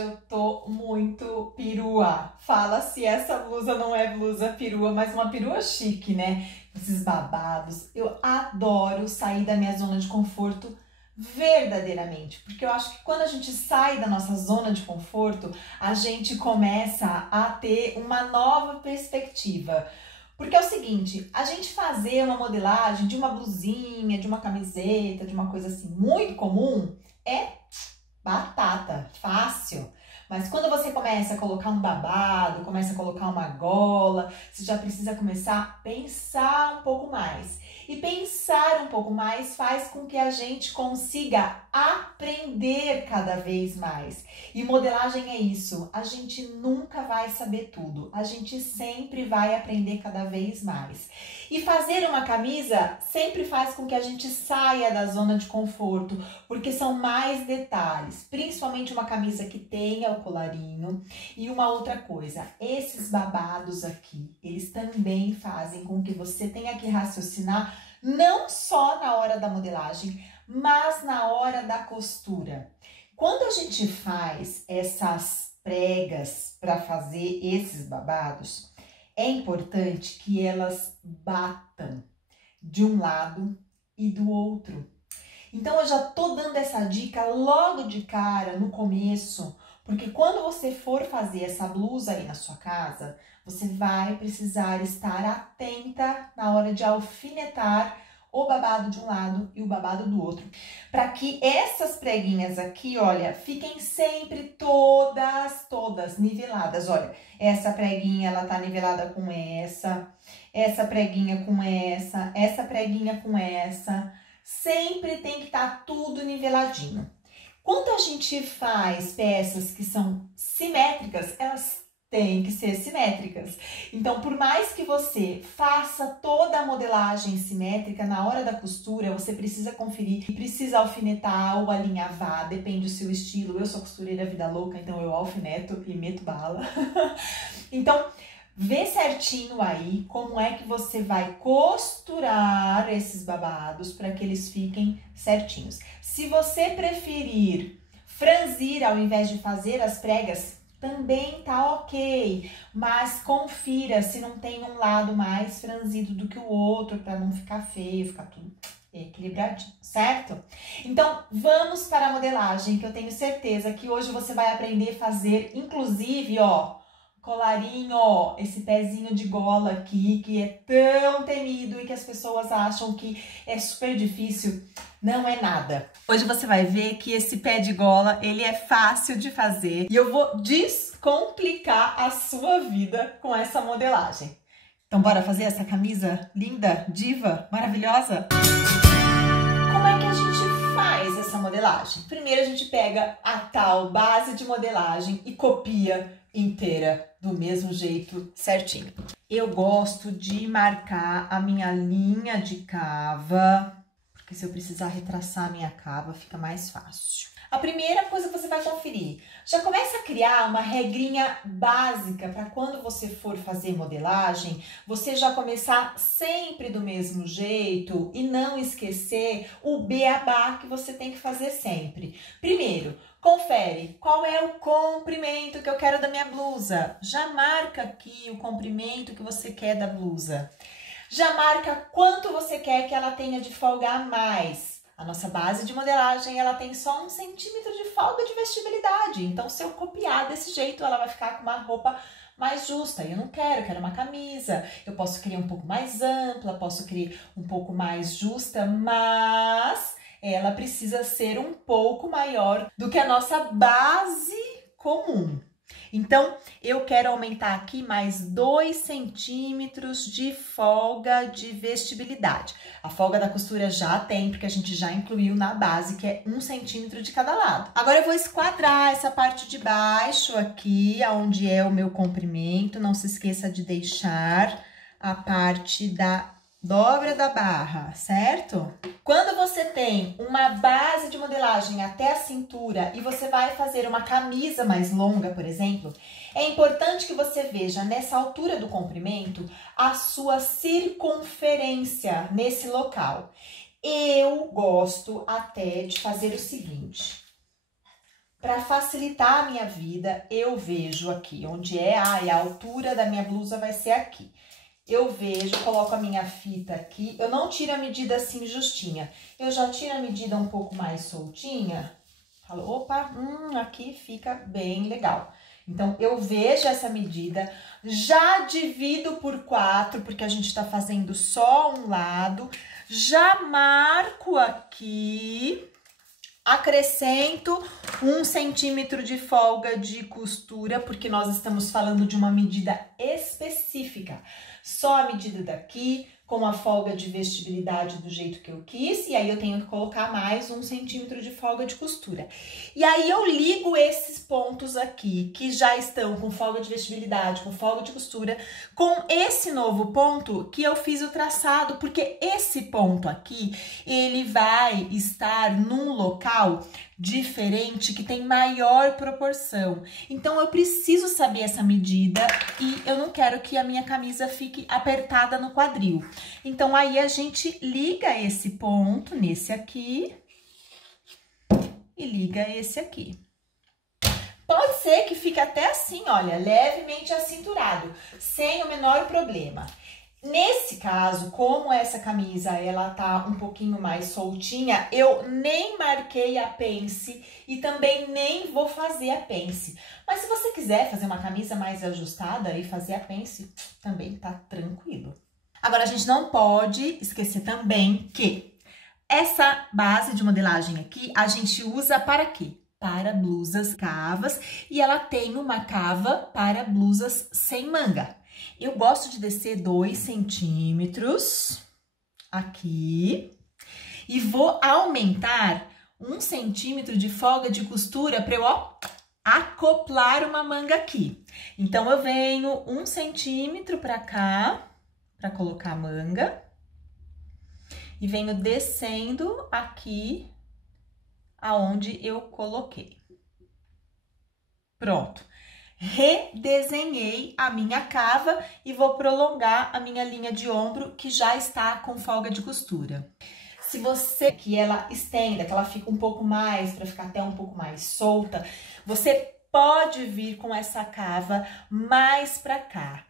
eu tô muito perua. Fala se essa blusa não é blusa perua, mas uma perua chique, né? Esses babados. Eu adoro sair da minha zona de conforto verdadeiramente, porque eu acho que quando a gente sai da nossa zona de conforto, a gente começa a ter uma nova perspectiva. Porque é o seguinte, a gente fazer uma modelagem de uma blusinha, de uma camiseta, de uma coisa assim muito comum, é batata, fácil. Mas quando você começa a colocar um babado, começa a colocar uma gola, você já precisa começar a pensar um pouco mais. E pensar um pouco mais faz com que a gente consiga aprender cada vez mais. E modelagem é isso, a gente nunca vai saber tudo, a gente sempre vai aprender cada vez mais. E fazer uma camisa sempre faz com que a gente saia da zona de conforto, porque são mais detalhes, principalmente uma camisa que tenha o colarinho. E uma outra coisa, esses babados aqui, eles também fazem com que você tenha que raciocinar não só na hora da modelagem, mas na hora da costura. Quando a gente faz essas pregas para fazer esses babados, é importante que elas batam de um lado e do outro. Então eu já tô dando essa dica logo de cara, no começo, porque quando você for fazer essa blusa aí na sua casa, você vai precisar estar atenta na hora de alfinetar o babado de um lado e o babado do outro, para que essas preguinhas aqui, olha, fiquem sempre todas niveladas. Olha, essa preguinha, ela tá nivelada com essa preguinha com essa preguinha com essa. Sempre tem que estar tudo niveladinho. Quando a gente faz peças que são simétricas, elas têm que ser simétricas. Então, por mais que você faça toda a modelagem simétrica, na hora da costura, você precisa conferir, precisa alfinetar ou alinhavar, depende do seu estilo. Eu sou costureira vida louca, então eu alfineto e meto bala. Então, vê certinho aí como é que você vai costurar esses babados para que eles fiquem certinhos. Se você preferir franzir ao invés de fazer as pregas, também tá ok, mas confira se não tem um lado mais franzido do que o outro para não ficar feio, ficar tudo equilibradinho, certo? Então, vamos para a modelagem, que eu tenho certeza que hoje você vai aprender a fazer, inclusive, ó, colarinho, ó, esse pezinho de gola aqui, que é tão temido e que as pessoas acham que é super difícil. Não é nada. Hoje você vai ver que esse pé de gola, ele é fácil de fazer. E eu vou descomplicar a sua vida com essa modelagem. Então, bora fazer essa camisa linda, diva, maravilhosa? Como é que a gente faz essa modelagem? Primeiro a gente pega a tal base de modelagem e copia inteira do mesmo jeito, certinho. Eu gosto de marcar a minha linha de cava, porque se eu precisar retraçar a minha cava, fica mais fácil. A primeira coisa que você vai conferir, já começa a criar uma regrinha básica para quando você for fazer modelagem, você já começar sempre do mesmo jeito e não esquecer o beabá que você tem que fazer sempre. Primeiro, confere qual é o comprimento que eu quero da minha blusa. Já marca aqui o comprimento que você quer da blusa. Já marca quanto você quer que ela tenha de folga a mais. A nossa base de modelagem, ela tem só 1 centímetro de folga de vestibilidade. Então, se eu copiar desse jeito, ela vai ficar com uma roupa mais justa. Eu não quero, eu quero uma camisa. Eu posso criar um pouco mais ampla, posso criar um pouco mais justa, mas ela precisa ser um pouco maior do que a nossa base comum. Então, eu quero aumentar aqui mais 2 centímetros de folga de vestibilidade. A folga da costura já tem, porque a gente já incluiu na base, que é 1 centímetro de cada lado. Agora, eu vou esquadrar essa parte de baixo aqui, onde é o meu comprimento. Não se esqueça de deixar a parte da dobra da barra, certo? Quando você tem uma base de modelagem até a cintura e você vai fazer uma camisa mais longa, por exemplo, é importante que você veja nessa altura do comprimento a sua circunferência nesse local. Eu gosto até de fazer o seguinte. para facilitar a minha vida, eu vejo aqui onde é, a altura da minha blusa vai ser aqui. Eu vejo, coloco a minha fita aqui, eu não tiro a medida assim justinha, eu já tiro a medida um pouco mais soltinha, falo, opa, aqui fica bem legal. Então, eu vejo essa medida, já divido por 4, porque a gente tá fazendo só um lado, já marco aqui, acrescento 1 centímetro de folga de costura, porque nós estamos falando de uma medida específica. Só a medida daqui, com a folga de vestibilidade do jeito que eu quis, e aí eu tenho que colocar mais 1 centímetro de folga de costura. E aí eu ligo esses pontos aqui, que já estão com folga de vestibilidade, com folga de costura, com esse novo ponto que eu fiz o traçado, porque esse ponto aqui, ele vai estar num local diferente, que tem maior proporção. Então, eu preciso saber essa medida e eu não quero que a minha camisa fique apertada no quadril. Então, aí a gente liga esse ponto nesse aqui e liga esse aqui. Pode ser que fique até assim, olha, levemente acinturado, sem o menor problema. Nesse caso, como essa camisa, ela tá um pouquinho mais soltinha, eu nem marquei a pence e também nem vou fazer a pence. Mas se você quiser fazer uma camisa mais ajustada e fazer a pence, também tá tranquilo. Agora, a gente não pode esquecer também que essa base de modelagem aqui, a gente usa para quê? Para blusas cavas, e ela tem uma cava para blusas sem manga. Eu gosto de descer 2 centímetros aqui e vou aumentar 1 centímetro de folga de costura para eu, ó, acoplar uma manga aqui. Então, eu venho 1 centímetro para cá, para colocar a manga, e venho descendo aqui aonde eu coloquei. Pronto. Redesenhei a minha cava e vou prolongar a minha linha de ombro, que já está com folga de costura. Se você que ela estenda, que ela fica um pouco mais, para ficar até um pouco mais solta, você pode vir com essa cava mais para cá.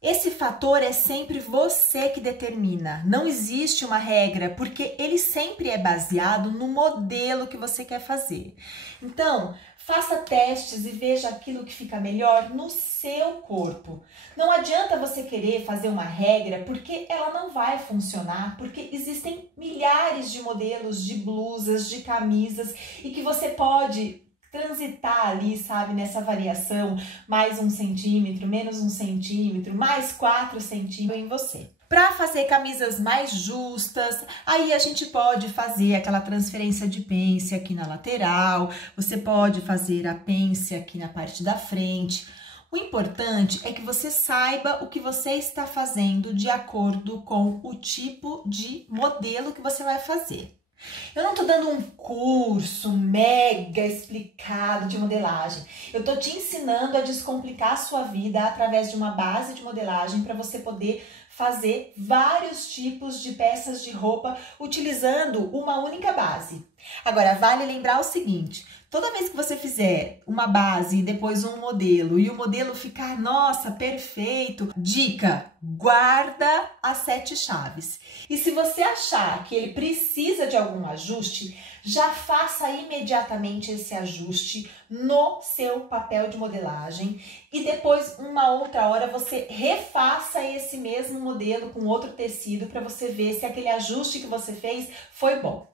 Esse fator é sempre você que determina, não existe uma regra, porque ele sempre é baseado no modelo que você quer fazer. Então, faça testes e veja aquilo que fica melhor no seu corpo. Não adianta você querer fazer uma regra, porque ela não vai funcionar, porque existem milhares de modelos de blusas, de camisas, e que você pode transitar ali, sabe, nessa variação, mais 1 centímetro, menos 1 centímetro, mais 4 centímetros em você. Para fazer camisas mais justas, aí a gente pode fazer aquela transferência de pence aqui na lateral, você pode fazer a pence aqui na parte da frente. O importante é que você saiba o que você está fazendo de acordo com o tipo de modelo que você vai fazer. Eu não tô dando um curso mega explicado de modelagem. Eu tô te ensinando a descomplicar a sua vida através de uma base de modelagem para você poder fazer vários tipos de peças de roupa utilizando uma única base. Agora, vale lembrar o seguinte: toda vez que você fizer uma base e depois um modelo e o modelo ficar, nossa, perfeito, dica, guarda as 7 chaves. E se você achar que ele precisa de algum ajuste, já faça imediatamente esse ajuste no seu papel de modelagem e depois, uma outra hora, você refaça esse mesmo modelo com outro tecido para você ver se aquele ajuste que você fez foi bom.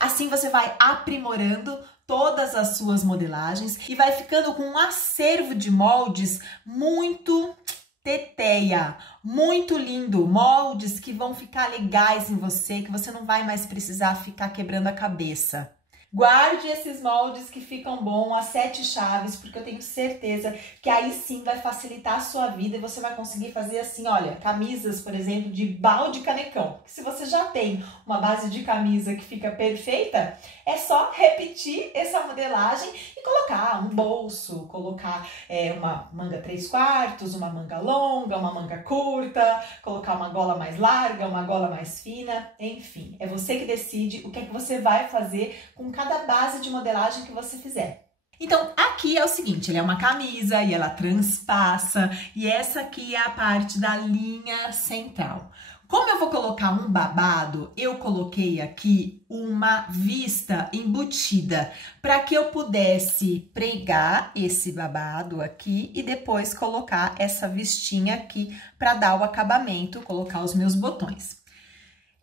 Assim você vai aprimorando todas as suas modelagens e vai ficando com um acervo de moldes muito teteia, muito lindo, moldes que vão ficar legais em você, que você não vai mais precisar ficar quebrando a cabeça. Guarde esses moldes que ficam bom, as 7 chaves, porque eu tenho certeza que aí sim vai facilitar a sua vida e você vai conseguir fazer assim, olha, camisas, por exemplo, de balde canecão. Se você já tem uma base de camisa que fica perfeita, é só repetir essa modelagem e colocar um bolso, colocar uma manga 3/4, uma manga longa, uma manga curta, colocar uma gola mais larga, uma gola mais fina, enfim, é você que decide o que é que você vai fazer com cada base de modelagem que você fizer. Então, aqui é o seguinte, ele é uma camisa e ela transpassa, e essa aqui é a parte da linha central. Como eu vou colocar um babado, eu coloquei aqui uma vista embutida, para que eu pudesse pregar esse babado aqui e depois colocar essa vistinha aqui para dar o acabamento, colocar os meus botões.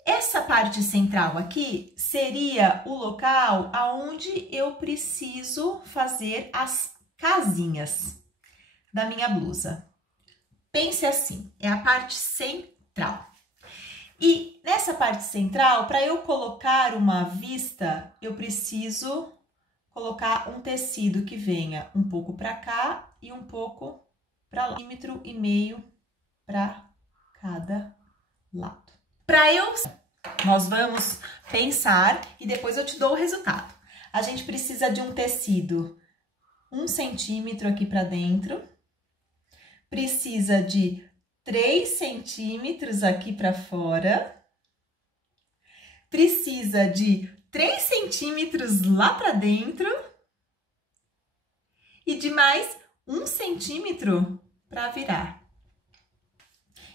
Essa parte central aqui seria o local aonde eu preciso fazer as casinhas da minha blusa. Pense assim, é a parte central. E nessa parte central, para eu colocar uma vista, eu preciso colocar um tecido que venha um pouco para cá e um pouco para lá, 1,5 mm para cada lado. Nós vamos pensar e depois eu te dou o resultado. A gente precisa de um tecido 1 centímetro aqui para dentro, precisa de 3 centímetros aqui para fora, precisa de 3 centímetros lá para dentro e de mais 1 centímetro para virar.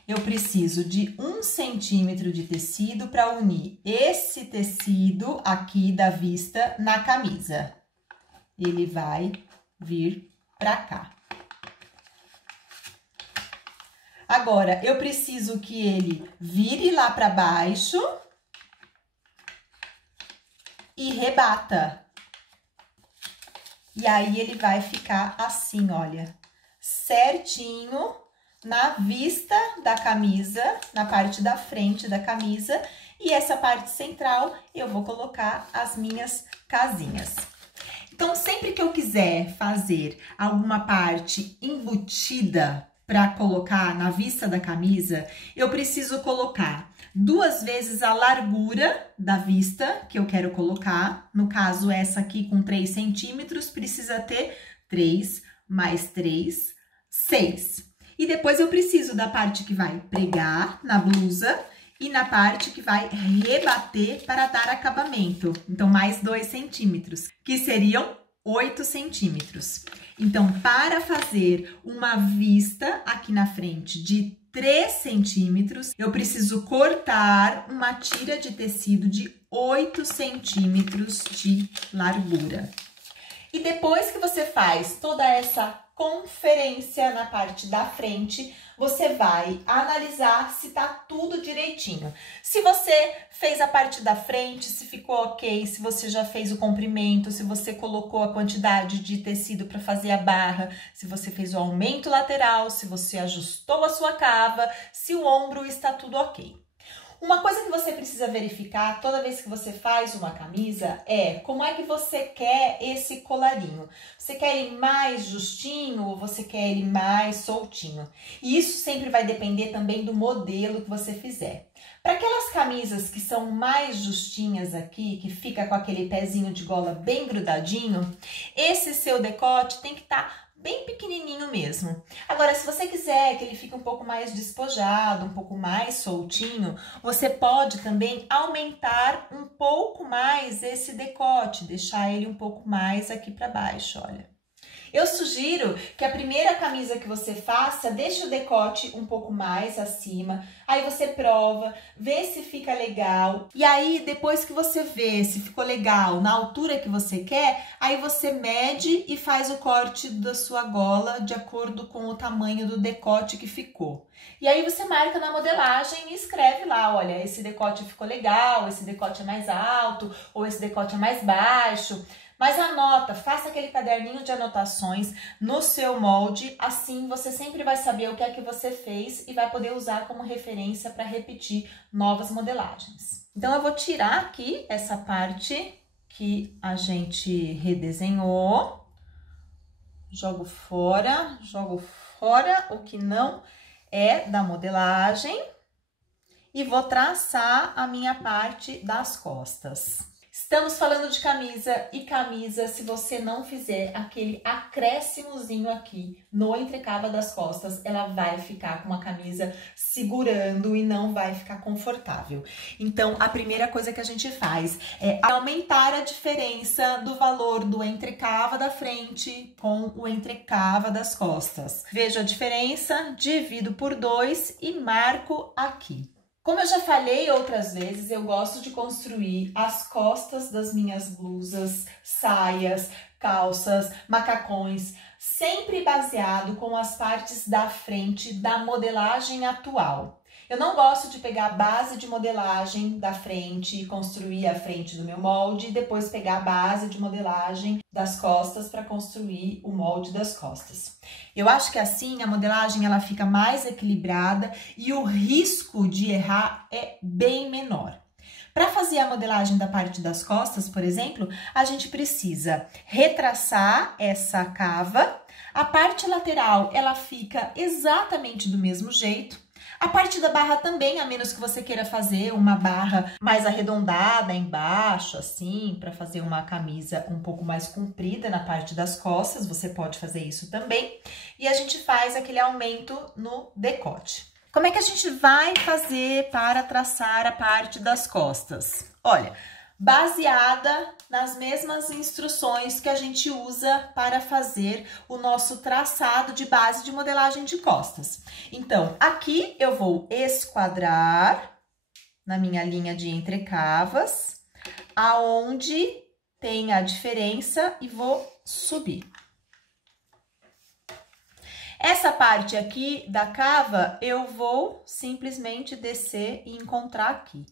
Eu preciso de 1 centímetro de tecido para unir esse tecido aqui da vista na camisa. Ele vai vir para cá. Agora, eu preciso que ele vire lá para baixo e rebata. E aí, ele vai ficar assim, olha, certinho na vista da camisa, na parte da frente da camisa, e essa parte central eu vou colocar as minhas casinhas. Então, sempre que eu quiser fazer alguma parte embutida para colocar na vista da camisa, eu preciso colocar 2 vezes a largura da vista que eu quero colocar. No caso, essa aqui com 3 centímetros, precisa ter 3 mais 3, 6. E depois eu preciso da parte que vai pregar na blusa e na parte que vai rebater para dar acabamento. Então, mais 2 centímetros, que seriam 8 centímetros. Então, para fazer uma vista aqui na frente de 3 centímetros, eu preciso cortar uma tira de tecido de 8 centímetros de largura. E depois que você faz toda essa conferência na parte da frente, você vai analisar se tá tudo direitinho. Se você fez a parte da frente, se ficou ok, se você já fez o comprimento, se você colocou a quantidade de tecido para fazer a barra, se você fez o aumento lateral, se você ajustou a sua cava, se o ombro está tudo ok. Uma coisa que você precisa verificar toda vez que você faz uma camisa é como é que você quer esse colarinho. Você quer ele mais justinho ou você quer ele mais soltinho? E isso sempre vai depender também do modelo que você fizer. Para aquelas camisas que são mais justinhas aqui, que fica com aquele pezinho de gola bem grudadinho, esse seu decote tem que estar bem pequenininho mesmo. Agora, se você quiser que ele fique um pouco mais despojado, um pouco mais soltinho, você pode também aumentar um pouco mais esse decote, deixar ele um pouco mais aqui para baixo, olha. Eu sugiro que a primeira camisa que você faça, deixe o decote um pouco mais acima, aí você prova, vê se fica legal, e aí depois que você vê se ficou legal na altura que você quer, aí você mede e faz o corte da sua gola de acordo com o tamanho do decote que ficou. E aí você marca na modelagem e escreve lá, olha, esse decote ficou legal, esse decote é mais alto, ou esse decote é mais baixo. Mas anota, faça aquele caderninho de anotações no seu molde, assim você sempre vai saber o que é que você fez e vai poder usar como referência para repetir novas modelagens. Então, eu vou tirar aqui essa parte que a gente redesenhou, jogo fora o que não é da modelagem e vou traçar a minha parte das costas. Estamos falando de camisa e camisa, se você não fizer aquele acréscimozinho aqui no entrecava das costas, ela vai ficar com uma camisa segurando e não vai ficar confortável. Então, a primeira coisa que a gente faz é aumentar a diferença do valor do entrecava da frente com o entrecava das costas. Vejo a diferença, divido por 2 e marco aqui. Como eu já falei outras vezes, eu gosto de construir as costas das minhas blusas, saias, calças, macacões, sempre baseado com as partes da frente da modelagem atual. Eu não gosto de pegar a base de modelagem da frente e construir a frente do meu molde e depois pegar a base de modelagem das costas para construir o molde das costas. Eu acho que assim a modelagem ela fica mais equilibrada e o risco de errar é bem menor. Para fazer a modelagem da parte das costas, por exemplo, a gente precisa retraçar essa cava. A parte lateral ela fica exatamente do mesmo jeito. A parte da barra também, a menos que você queira fazer uma barra mais arredondada embaixo, assim, para fazer uma camisa um pouco mais comprida na parte das costas, você pode fazer isso também. E a gente faz aquele aumento no decote. Como é que a gente vai fazer para traçar a parte das costas? Olha, baseada nas mesmas instruções que a gente usa para fazer o nosso traçado de base de modelagem de costas. Então, aqui eu vou esquadrar na minha linha de entrecavas, aonde tem a diferença e vou subir. Essa parte aqui da cava, eu vou simplesmente descer e encontrar aqui.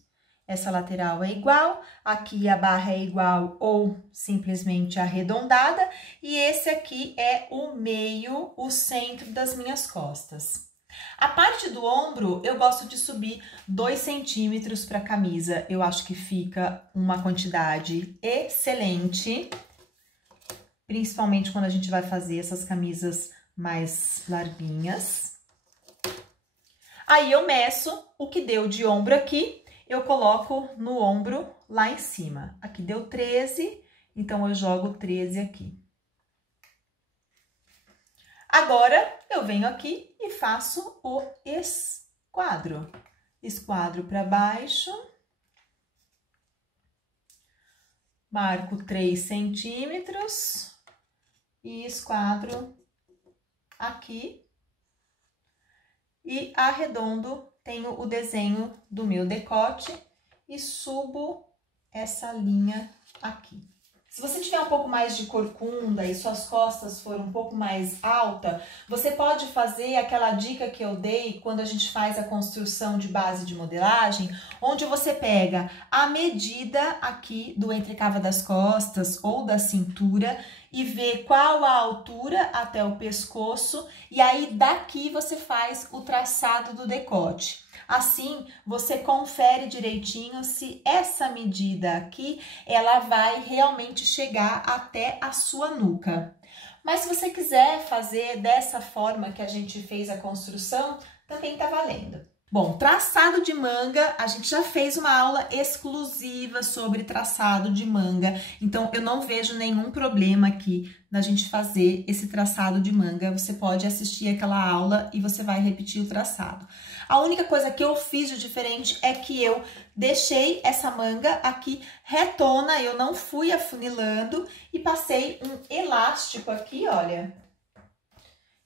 Essa lateral é igual, aqui a barra é igual ou simplesmente arredondada, e esse aqui é o meio, o centro das minhas costas. A parte do ombro, eu gosto de subir 2 centímetros para a camisa, eu acho que fica uma quantidade excelente, principalmente quando a gente vai fazer essas camisas mais larguinhas. Aí eu meço o que deu de ombro aqui, eu coloco no ombro lá em cima. Aqui deu 13, então eu jogo 13 aqui. Agora, eu venho aqui e faço o esquadro. Esquadro para baixo. Marco 3 centímetros e esquadro aqui. E arredondo. Tenho o desenho do meu decote e subo essa linha aqui. Se você tiver um pouco mais de corcunda e suas costas forem um pouco mais alta, você pode fazer aquela dica que eu dei quando a gente faz a construção de base de modelagem, onde você pega a medida aqui do entrecava das costas ou da cintura e vê qual a altura até o pescoço, e aí daqui você faz o traçado do decote. Assim, você confere direitinho se essa medida aqui, ela vai realmente chegar até a sua nuca. Mas se você quiser fazer dessa forma que a gente fez a construção, também tá valendo. Bom, traçado de manga, a gente já fez uma aula exclusiva sobre traçado de manga, então eu não vejo nenhum problema aqui na gente fazer esse traçado de manga. Você pode assistir aquela aula e você vai repetir o traçado. A única coisa que eu fiz de diferente é que eu deixei essa manga aqui retona, eu não fui afunilando e passei um elástico aqui, olha,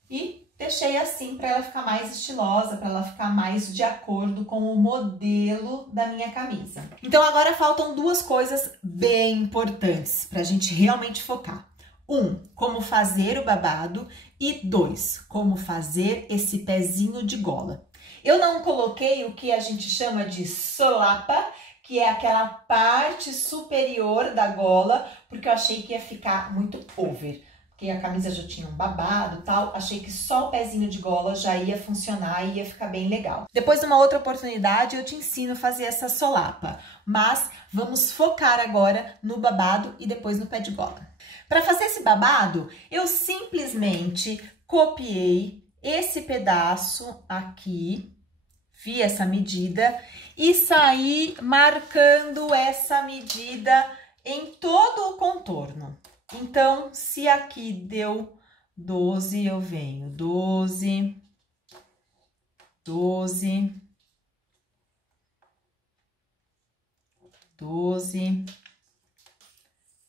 e deixei assim para ela ficar mais estilosa, para ela ficar mais de acordo com o modelo da minha camisa. Então agora faltam 2 coisas bem importantes para a gente realmente focar. 1, como fazer o babado, e 2, como fazer esse pezinho de gola. Eu não coloquei o que a gente chama de solapa, que é aquela parte superior da gola, porque eu achei que ia ficar muito over. Porque a camisa já tinha um babado e tal, achei que só o pezinho de gola já ia funcionar e ia ficar bem legal. Depois, numa outra oportunidade, eu te ensino a fazer essa solapa, mas vamos focar agora no babado e depois no pé de gola. Para fazer esse babado, eu simplesmente copiei esse pedaço aqui, vi essa medida e saí marcando essa medida em todo o contorno. Então, se aqui deu 12, eu venho 12, 12, 12,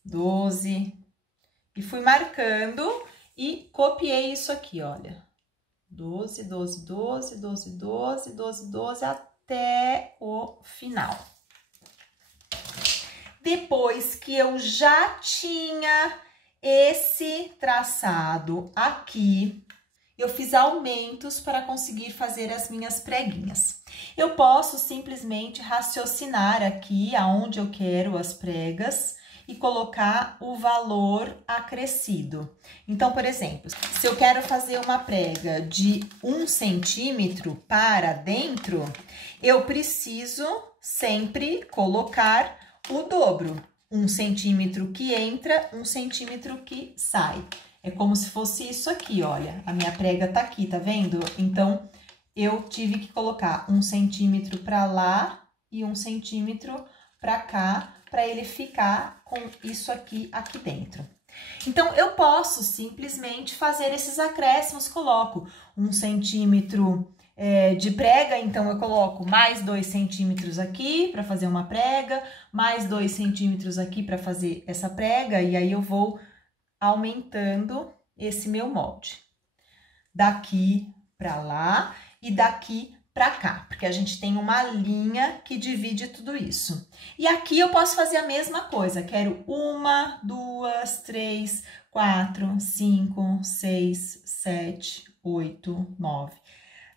12, e fui marcando e copiei isso aqui, olha. 12, 12, 12, 12, 12, 12, 12, até o final. Depois que eu já tinha esse traçado aqui, eu fiz aumentos para conseguir fazer as minhas preguinhas. Eu posso simplesmente raciocinar aqui aonde eu quero as pregas e colocar o valor acrescido. Então, por exemplo, se eu quero fazer uma prega de 1 centímetro para dentro, eu preciso sempre colocar o dobro. 1 centímetro que entra, 1 centímetro que sai. É como se fosse isso aqui, olha. A minha prega tá aqui, tá vendo? Então, eu tive que colocar 1 centímetro para lá e 1 centímetro para cá, para ele ficar com isso aqui dentro. Então, eu posso simplesmente fazer esses acréscimos, coloco 1 centímetro de prega, então eu coloco mais 2 centímetros aqui para fazer uma prega, mais 2 centímetros aqui para fazer essa prega, e aí eu vou aumentando esse meu molde. Daqui para lá e daqui para cá, porque a gente tem uma linha que divide tudo isso. E aqui eu posso fazer a mesma coisa, quero 1, 2, 3, 4, 5, 6, 7, 8, 9,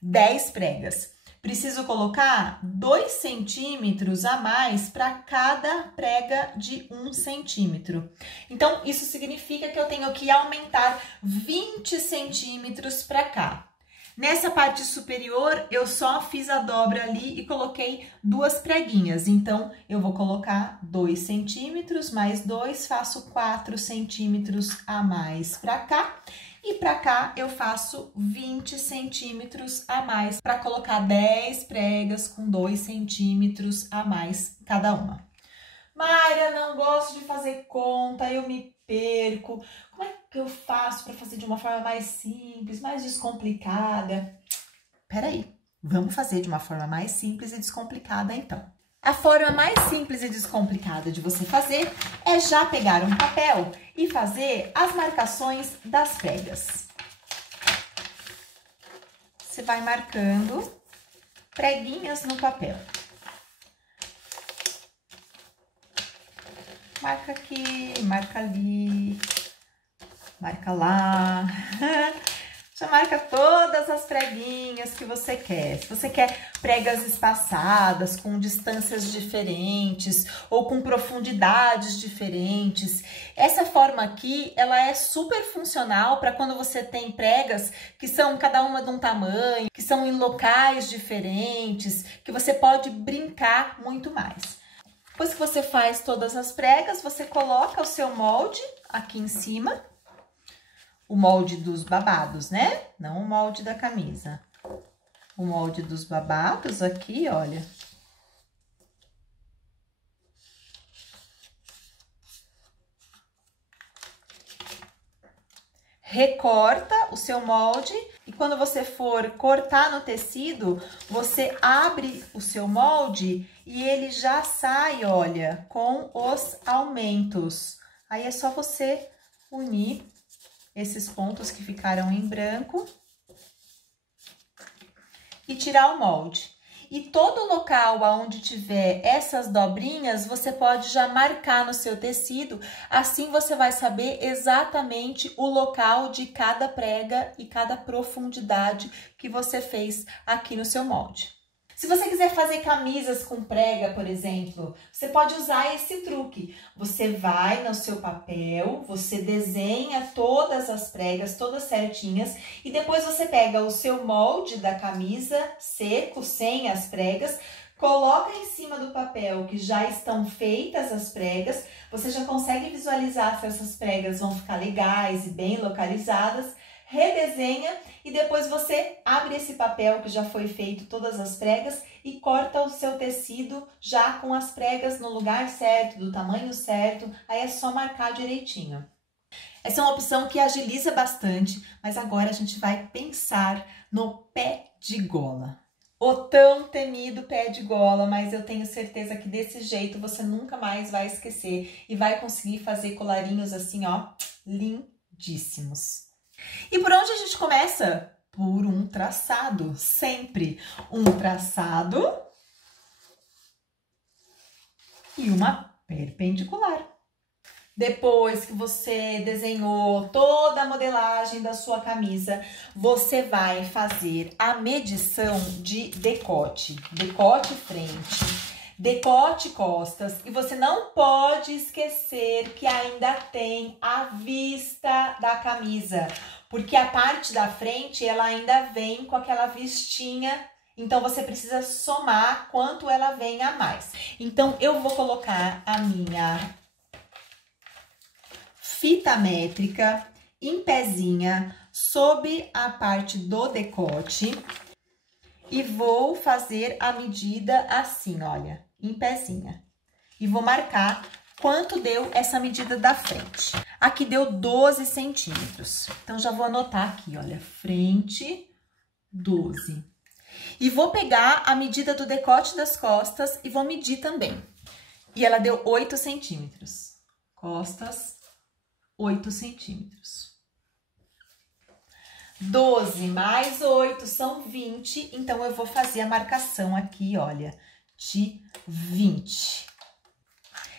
10 pregas. Preciso colocar 2 centímetros a mais para cada prega de 1 centímetro. Então, isso significa que eu tenho que aumentar 20 centímetros para cá. Nessa parte superior, eu só fiz a dobra ali e coloquei 2 preguinhas. Então, eu vou colocar 2 centímetros mais 2, faço 4 centímetros a mais para cá. E para cá, eu faço 20 centímetros a mais para colocar 10 pregas com 2 centímetros a mais cada uma. Mayra, não gosto de fazer conta, eu me perco. Como é que eu faço para fazer de uma forma mais simples, mais descomplicada? Peraí, vamos fazer de uma forma mais simples e descomplicada, então. A forma mais simples e descomplicada de você fazer é já pegar um papel e fazer as marcações das pregas. Você vai marcando preguinhas no papel. Marca aqui, marca ali, marca lá. Já marca todas as preguinhas que você quer. Se você quer pregas espaçadas, com distâncias diferentes ou com profundidades diferentes, essa forma aqui, ela é super funcional para quando você tem pregas que são cada uma de um tamanho, que são em locais diferentes, que você pode brincar muito mais. Depois que você faz todas as pregas, você coloca o seu molde aqui em cima. O molde dos babados, né? Não o molde da camisa. O molde dos babados aqui, olha. Recorta o seu molde e quando você for cortar no tecido, você abre o seu molde e ele já sai, olha, com os aumentos. Aí é só você unir esses pontos que ficaram em branco e tirar o molde. E todo local onde tiver essas dobrinhas, você pode já marcar no seu tecido, assim você vai saber exatamente o local de cada prega e cada profundidade que você fez aqui no seu molde. Se você quiser fazer camisas com prega, por exemplo, você pode usar esse truque. Você vai no seu papel, você desenha todas as pregas, todas certinhas, e depois você pega o seu molde da camisa seco, sem as pregas, coloca em cima do papel que já estão feitas as pregas, você já consegue visualizar se essas pregas vão ficar legais e bem localizadas. redesenha e depois você abre esse papel que já foi feito, todas as pregas, e corta o seu tecido já com as pregas no lugar certo, do tamanho certo, aí é só marcar direitinho. Essa é uma opção que agiliza bastante, mas agora a gente vai pensar no pé de gola. O tão temido pé de gola, mas eu tenho certeza que desse jeito você nunca mais vai esquecer e vai conseguir fazer colarinhos assim, ó, lindíssimos. E por onde a gente começa? Por um traçado, sempre um traçado e uma perpendicular. Depois que você desenhou toda a modelagem da sua camisa, você vai fazer a medição de decote, decote frente, decote costas, e você não pode esquecer que ainda tem a vista da camisa, porque a parte da frente ela ainda vem com aquela vistinha. Então, você precisa somar quanto ela vem a mais. Então, eu vou colocar a minha fita métrica em pezinha sob a parte do decote e vou fazer a medida assim, olha, em pezinha. E vou marcar quanto deu essa medida da frente. Aqui deu 12 centímetros. Então, já vou anotar aqui, olha, frente 12. E vou pegar a medida do decote das costas e vou medir também. E ela deu 8 centímetros. Costas, 8 centímetros. 12 mais 8 são 20, então eu vou fazer a marcação aqui, olha, de 20.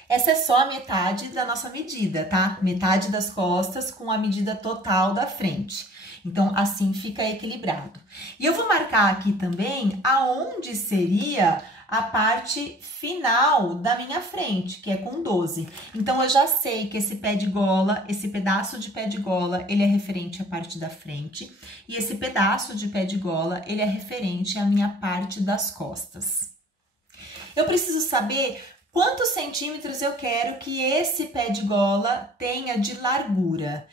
Essa é só a metade da nossa medida, tá? Metade das costas com a medida total da frente. Então, assim fica equilibrado. E eu vou marcar aqui também aonde seria a parte final da minha frente, que é com 12. Então, eu já sei que esse pé de gola, esse pedaço de pé de gola, ele é referente à parte da frente. E esse pedaço de pé de gola, ele é referente à minha parte das costas. Eu preciso saber quantos centímetros eu quero que esse pé de gola tenha de largura.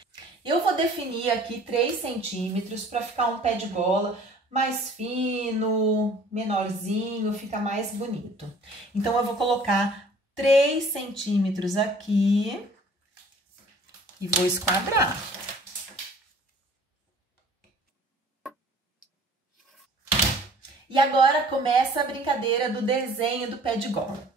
Eu vou definir aqui 3 centímetros para ficar um pé de gola mais fino, menorzinho, fica mais bonito. Então, eu vou colocar 3 centímetros aqui e vou esquadrar. E agora começa a brincadeira do desenho do pé de gola.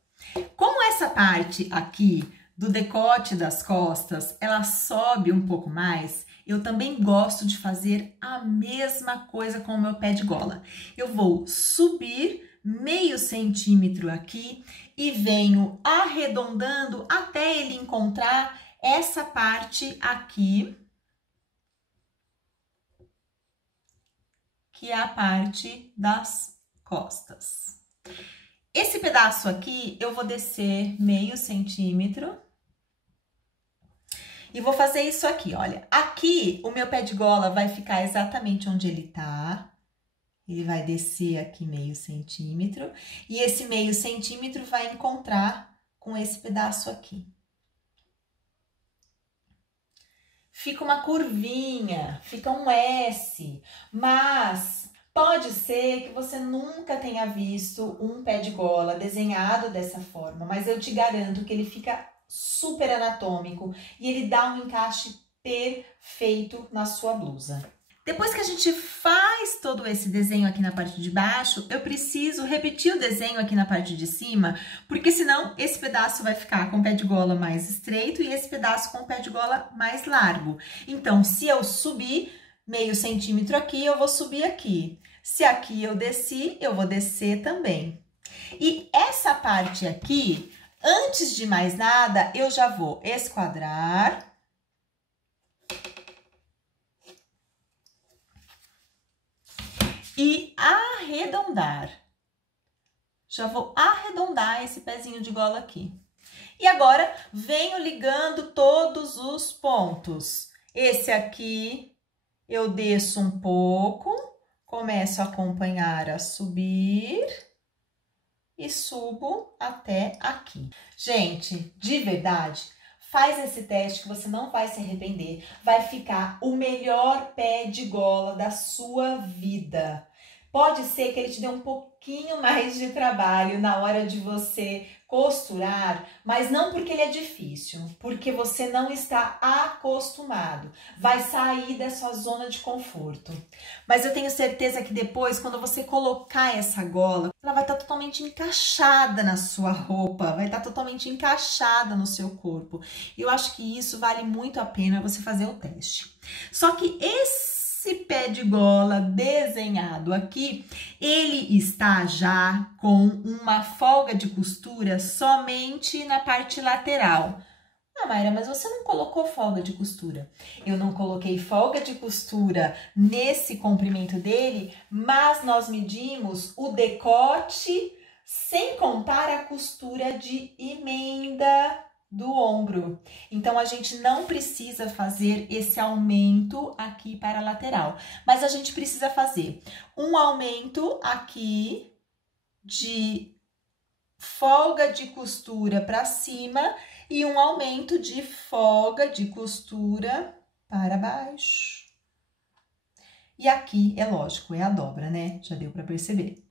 Como essa parte aqui do decote das costas, ela sobe um pouco mais, eu também gosto de fazer a mesma coisa com o meu pé de gola. Eu vou subir meio centímetro aqui e venho arredondando até ele encontrar essa parte aqui, que é a parte das costas. Esse pedaço aqui eu vou descer meio centímetro. E vou fazer isso aqui, olha. Aqui, o meu pé de gola vai ficar exatamente onde ele tá. Ele vai descer aqui meio centímetro. E esse meio centímetro vai encontrar com esse pedaço aqui. Fica uma curvinha, fica um S. Mas pode ser que você nunca tenha visto um pé de gola desenhado dessa forma. Mas eu te garanto que ele fica super anatômico e ele dá um encaixe perfeito na sua blusa. Depois que a gente faz todo esse desenho aqui na parte de baixo, eu preciso repetir o desenho aqui na parte de cima, porque senão esse pedaço vai ficar com o pé de gola mais estreito e esse pedaço com o pé de gola mais largo. Então, se eu subir meio centímetro aqui, eu vou subir aqui. Se aqui eu desci, eu vou descer também. E essa parte aqui, antes de mais nada, eu já vou esquadrar. E arredondar. Já vou arredondar esse pezinho de gola aqui. E agora, venho ligando todos os pontos. Esse aqui, eu desço um pouco, começo a acompanhar a subir e subo até aqui. Gente, de verdade, Faz esse teste que você não vai se arrepender. Vai ficar o melhor pé de gola da sua vida. Pode ser que ele te dê um pouquinho mais de trabalho na hora de você costurar, mas não porque ele é difícil, porque você não está acostumado. Vai sair da sua zona de conforto. Mas eu tenho certeza que depois, quando você colocar essa gola, ela vai estar totalmente encaixada na sua roupa, vai estar totalmente encaixada no seu corpo. Eu acho que isso vale muito a pena você fazer o teste. Só que esse pé de gola desenhado aqui, ele está já com uma folga de costura somente na parte lateral. Ah, Mayra, mas você não colocou folga de costura. Eu não coloquei folga de costura nesse comprimento dele, mas nós medimos o decote sem contar a costura de emenda do ombro. Então, a gente não precisa fazer esse aumento aqui para a lateral, mas a gente precisa fazer um aumento aqui de folga de costura para cima e um aumento de folga de costura para baixo. E aqui, é lógico, é a dobra, né? Já deu para perceber.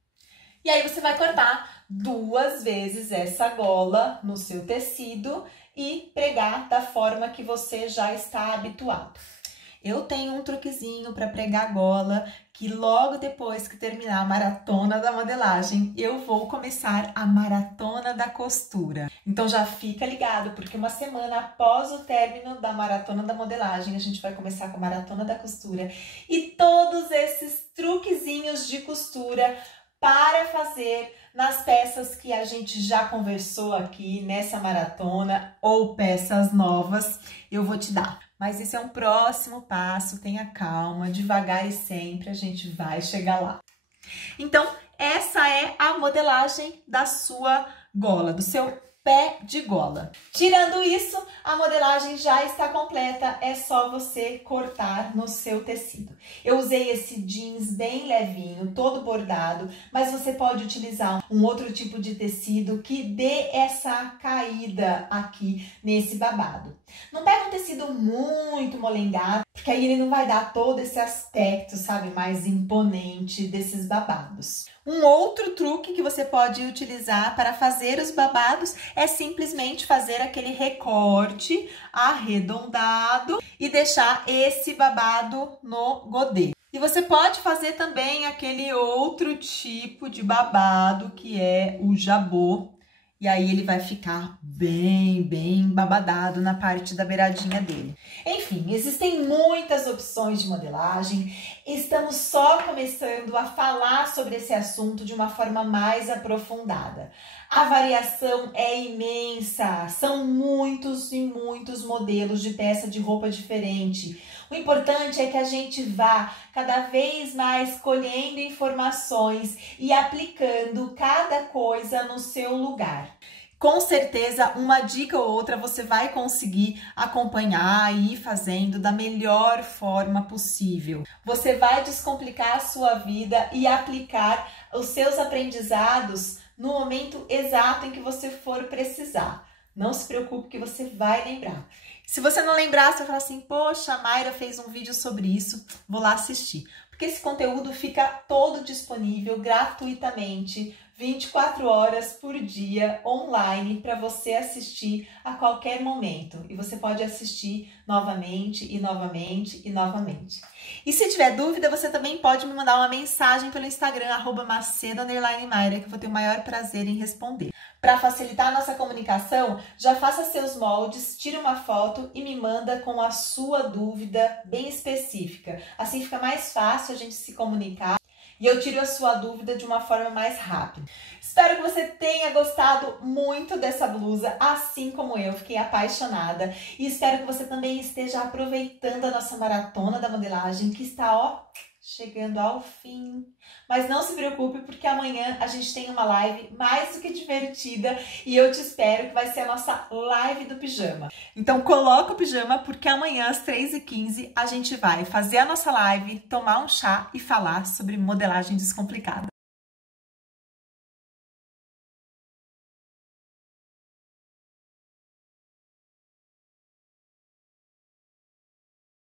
E aí, você vai cortar 2 vezes essa gola no seu tecido e pregar da forma que você já está habituado. Eu tenho um truquezinho para pregar a gola, que logo depois que terminar a maratona da modelagem, eu vou começar a maratona da costura. Então já fica ligado, porque uma semana após o término da maratona da modelagem, a gente vai começar com a maratona da costura e todos esses truquezinhos de costura para fazer nas peças que a gente já conversou aqui nessa maratona ou peças novas, eu vou te dar. Mas esse é um próximo passo, tenha calma, devagar e sempre a gente vai chegar lá. Então, essa é a modelagem da sua gola, do seu pé de gola. Tirando isso, a modelagem já está completa, é só você cortar no seu tecido. Eu usei esse jeans bem levinho, todo bordado, mas você pode utilizar um outro tipo de tecido que dê essa caída aqui nesse babado. Não pega um tecido muito molengado, porque aí ele não vai dar todo esse aspecto, sabe, mais imponente desses babados. Um outro truque que você pode utilizar para fazer os babados é simplesmente fazer aquele recorte arredondado e deixar esse babado no godê. E você pode fazer também aquele outro tipo de babado que é o jabô. E aí ele vai ficar bem babadado na parte da beiradinha dele. Enfim, existem muitas opções de modelagem. Estamos só começando a falar sobre esse assunto de uma forma mais aprofundada. A variação é imensa, são muitos e muitos modelos de peça de roupa diferente. O importante é que a gente vá cada vez mais colhendo informações e aplicando cada coisa no seu lugar. Com certeza, uma dica ou outra você vai conseguir acompanhar e ir fazendo da melhor forma possível. Você vai descomplicar a sua vida e aplicar os seus aprendizados no momento exato em que você for precisar. Não se preocupe que você vai lembrar. Se você não lembrar, você vai falar assim, poxa, a Mayra fez um vídeo sobre isso, vou lá assistir. Porque esse conteúdo fica todo disponível gratuitamente, 24 horas por dia, online, para você assistir a qualquer momento. E você pode assistir novamente e novamente e novamente. E se tiver dúvida, você também pode me mandar uma mensagem pelo Instagram, @macedo_mayra, que eu vou ter o maior prazer em responder. Para facilitar a nossa comunicação, já faça seus moldes, tire uma foto e me manda com a sua dúvida bem específica. Assim fica mais fácil a gente se comunicar e eu tiro a sua dúvida de uma forma mais rápida. Espero que você tenha gostado muito dessa blusa, assim como eu, fiquei apaixonada. E espero que você também esteja aproveitando a nossa maratona da modelagem, que está, ó, chegando ao fim. Mas não se preocupe, porque amanhã a gente tem uma live mais do que divertida e eu te espero, que vai ser a nossa live do pijama. Então coloca o pijama, porque amanhã às 3h15 a gente vai fazer a nossa live, tomar um chá e falar sobre modelagem descomplicada.